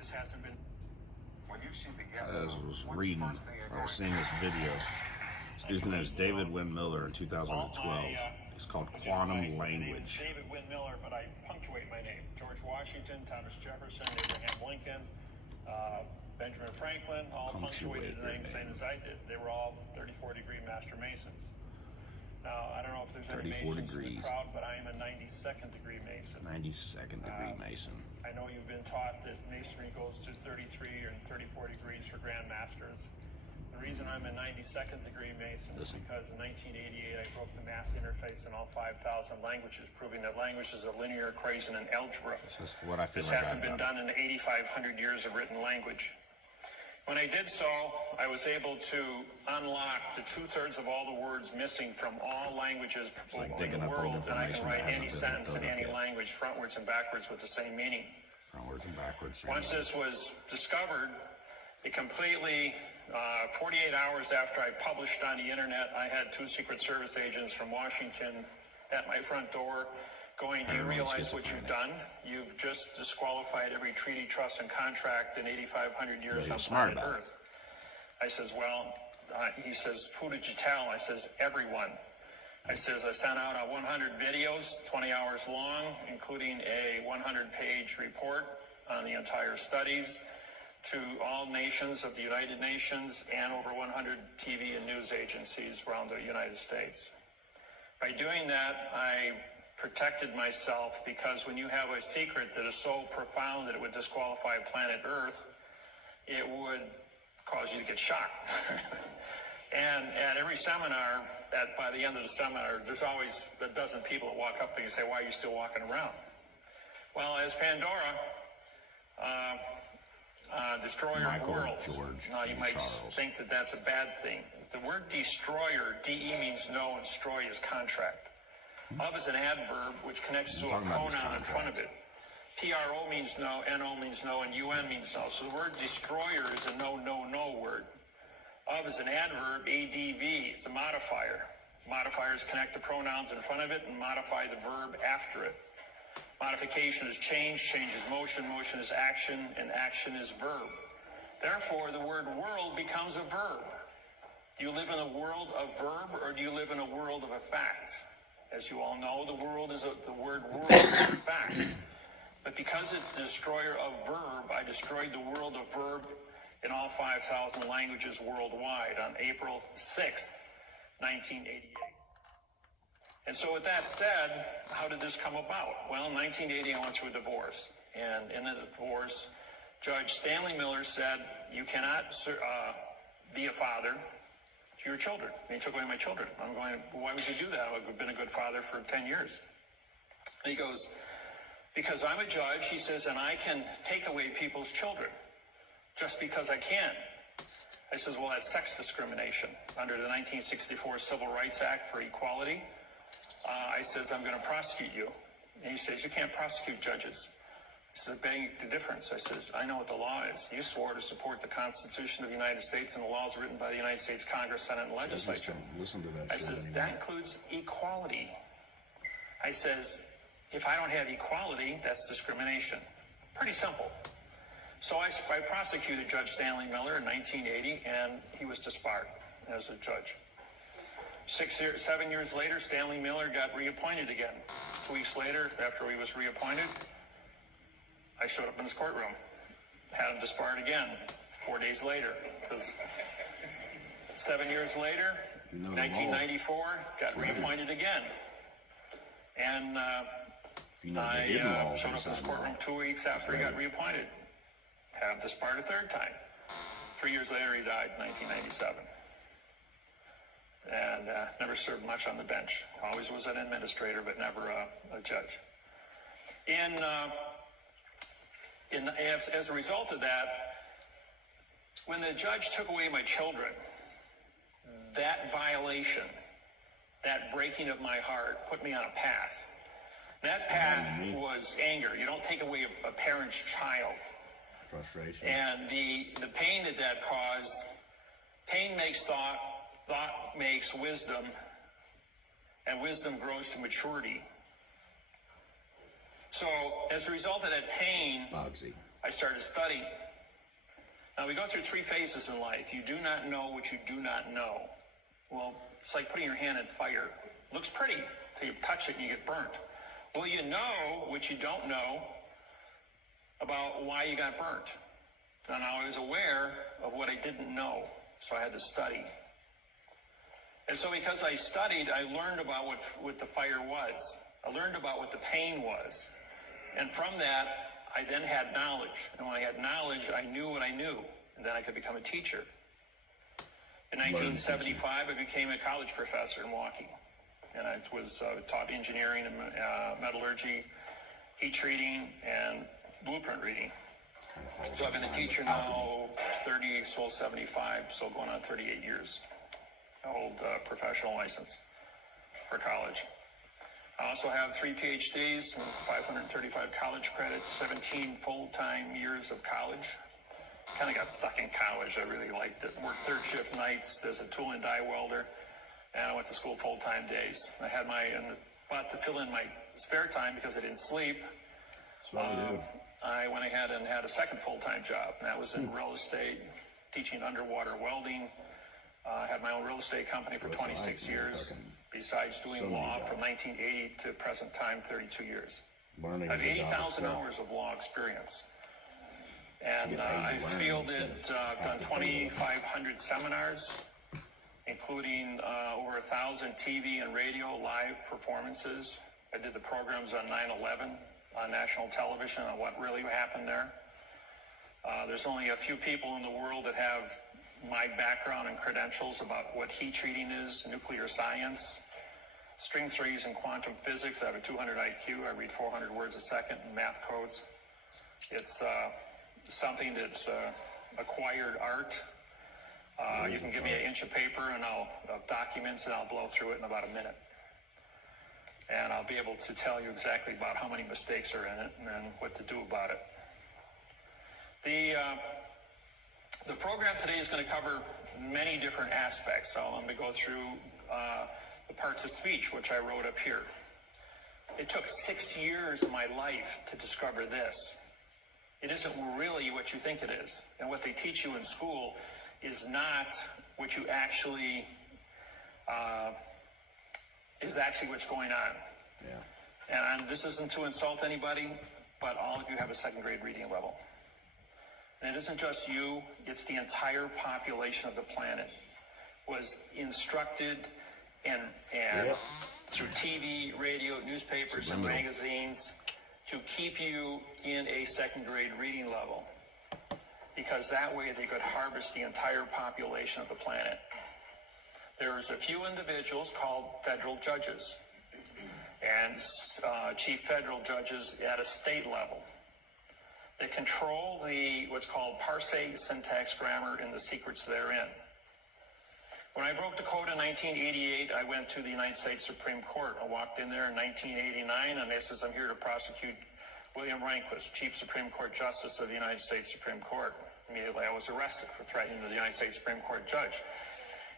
This hasn't been. I was seeing this video. This dude's name is David Wynn Miller in 2012. It's called Quantum Language. David Wynn Miller, but I punctuate my name. George Washington, Thomas Jefferson, Abraham Lincoln, Benjamin Franklin, all punctuated the name same as I did. They were all 34-degree Master Masons. Now, I don't know if there's any Masons in the crowd, but I am a 92nd degree Mason. 92nd degree Mason. I know you've been taught that Masonry goes to 33 and 34 degrees for Grand Masters. The reason I'm a 92nd degree Mason is because in 1988 I broke the math interface in all 5,000 languages, proving that language is a linear equation in algebra. This is what I feel this like hasn't been done in 8,500 years of written language. When I did so, I was able to unlock the 2/3 of all the words missing from all languages in the world, and I can write any sentence in any language, frontwards and backwards, with the same meaning. Frontwards and backwards. Once this was discovered, it completely, 48 hours after I published on the internet, I had 2 Secret Service agents from Washington at my front door going, do you realize what you've done? You've just disqualified every treaty, trust, and contract in 8,500 years on planet Earth. I says, well, he says, who did you tell? I says, everyone. I says, I sent out 100 videos, 20 hours long, including a 100-page report on the entire studies to all nations of the United Nations and over 100 TV and news agencies around the United States. By doing that, I protected myself, because when you have a secret that is so profound that it would disqualify planet Earth, it would cause you to get shocked. And at every seminar, by the end of the seminar, there's always a dozen people that walk up to you and say, why are you still walking around? Well, as Pandora, destroyer of worlds. Now, you might think that that's a bad thing. The word destroyer, DE means no, and stroy is contract. Of is an adverb which connects to a pronoun in front of it. PRO means no, NO means no, and UN means no. So the word destroyer is a no, no, no word. Of is an adverb, ADV, it's a modifier. Modifiers connect the pronouns in front of it and modify the verb after it. Modification is change, change is motion, motion is action, and action is verb. Therefore, the word world becomes a verb. Do you live in a world of verb, or do you live in a world of a fact? As you all know, the word world is a fact. But because it's the destroyer of verb, I destroyed the world of verb in all 5,000 languages worldwide on April 6th, 1988. And so with that said, how did this come about? Well, in 1980, I went through a divorce. And in the divorce, Judge Stanley Miller said, you cannot be a father to your children. And he took away my children. I'm going, why would you do that? I've been a good father for 10 years. And he goes, because I'm a judge, he says, and I can take away people's children just because I can. I says, well, that's sex discrimination. Under the 1964 Civil Rights Act for equality, I says, I'm going to prosecute you. And he says, you can't prosecute judges. He says, beg the difference. I says, I know what the law is. You swore to support the Constitution of the United States and the laws written by the United States Congress, Senate, and Legislature. Listen to that. I says, that includes equality. I says, if I don't have equality, that's discrimination. Pretty simple. So I prosecuted Judge Stanley Miller in 1980, and he was disbarred as a judge. 7 years later, Stanley Miller got reappointed again. 2 weeks later, after he was reappointed, I showed up in his courtroom, had him disbarred again 4 days later. 7 years later, 1994, got reappointed again. And I showed up in his courtroom 2 weeks after he got reappointed, had him disbarred a third time. 3 years later, he died in 1997. And never served much on the bench. Always was an administrator, but never a judge. As a result of that, when the judge took away my children, that violation, that breaking of my heart, put me on a path. That path was anger. You don't take away a parent's child. Frustration. And the pain that caused, pain makes thought, thought makes wisdom, and wisdom grows to maturity. So as a result of that pain, I started studying. Now, we go through 3 phases in life. You do not know what you do not know. Well, it's like putting your hand in fire. It looks pretty until you touch it and you get burnt. Well, you know what you don't know about why you got burnt. And I was aware of what I didn't know, so I had to study. And so because I studied, I learned about what the fire was. I learned about what the pain was. And from that, I then had knowledge. And when I had knowledge, I knew what I knew. And then I could become a teacher. In 1975, I became a college professor in Milwaukee. And I was taught engineering and metallurgy, heat treating, and blueprint reading. So I've been a teacher now 30, so 75, so going on 38 years. Old professional license for college. I also have 3 PhDs and 535 college credits, 17 full-time years of college. Kind of got stuck in college. I really liked it. Worked 3rd shift nights as a tool and die welder, and I went to school full-time days. I had but to fill in my spare time because I didn't sleep, I went ahead and had a second full-time job, and that was in real estate, teaching underwater welding. I had my own real estate company for 26 years, besides doing law from 1980 to present time, 32 years. I have 80,000 hours of law experience. And I've fielded, done 2,500 seminars, including over 1,000 TV and radio live performances. I did the programs on 9/11 on national television on what really happened there. There's only a few people in the world that have my background and credentials about what heat treating is, nuclear science, string theories, and quantum physics. I have a 200 IQ. I read 400 words a second in math codes. It's something that's acquired art. You can give me an inch of paper and documents, and I'll blow through it in about a minute. And I'll be able to tell you exactly about how many mistakes are in it and what to do about it. The program today is going to cover many different aspects. So I'm going to go through the parts of speech, which I wrote up here. It took 6 years of my life to discover this. It isn't really what you think it is. And what they teach you in school is not what you actually, is actually what's going on. Yeah. And this isn't to insult anybody, but all of you have a 2nd grade reading level. And it isn't just you, it's the entire population of the planet was instructed and through TV, radio, newspapers, and magazines to keep you in a 2nd grade reading level, because that way they could harvest the entire population of the planet. There's a few individuals called federal judges and chief federal judges at a state level. They control what's called parsing, syntax, grammar, and the secrets therein. When I broke the code in 1988, I went to the United States Supreme Court. I walked in there in 1989, and they says, I'm here to prosecute William Rehnquist, Chief Supreme Court Justice of the United States Supreme Court. Immediately, I was arrested for threatening the United States Supreme Court judge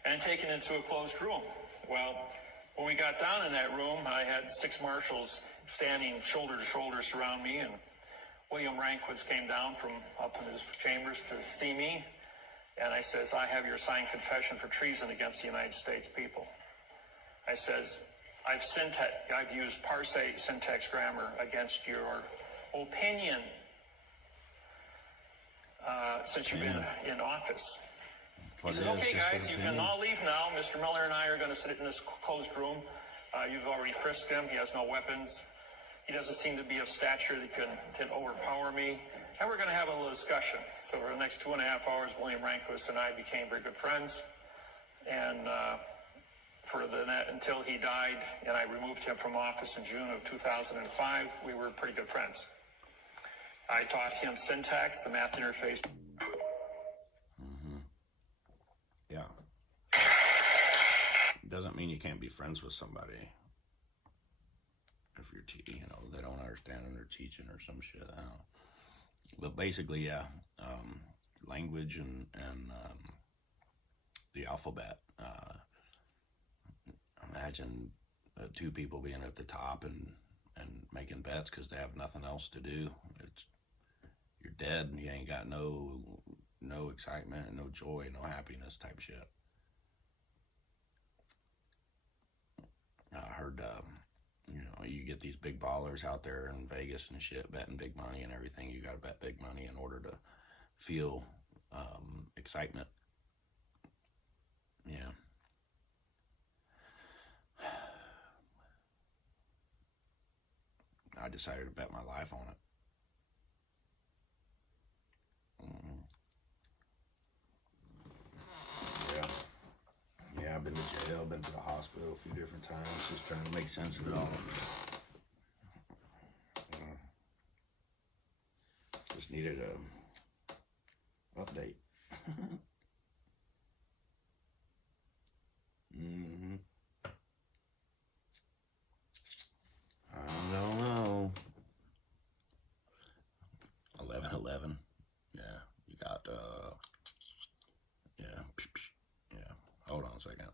and taken into a closed room. Well, when we got down in that room, I had 6 marshals standing shoulder to shoulder surround me, and William Rehnquist came down from up in his chambers to see me, and I says, I have your signed confession for treason against the United States people. I says, I've used parse, syntax, grammar against your opinion since you've been in office. He says, okay, guys, you can all leave now. Mr. Miller and I are going to sit in this closed room. You've already frisked him. He has no weapons. He doesn't seem to be of stature that can overpower me. And we're going to have a little discussion. So for the next 2.5 hours, William Rehnquist and I became very good friends. And until he died, and I removed him from office in June of 2005, we were pretty good friends. I taught him syntax, the math interface. Yeah. Doesn't mean you can't be friends with somebody if you're, they don't understand and they're teaching or some shit. I don't know. But basically, yeah, language and the alphabet. Imagine 2 people being at the top and making bets because they have nothing else to do. You're dead and you ain't got no excitement, no joy, no happiness type shit. I heard, you get these big ballers out there in Vegas and shit, betting big money and everything. You got to bet big money in order to feel excitement. Yeah. I decided to bet my life on it. Yeah, I've been to jail, been to the hospital a few different times, just trying to make sense of it all. Just needed a update. I don't know. 11:11. Yeah, you got yeah. Yeah. Hold on a second.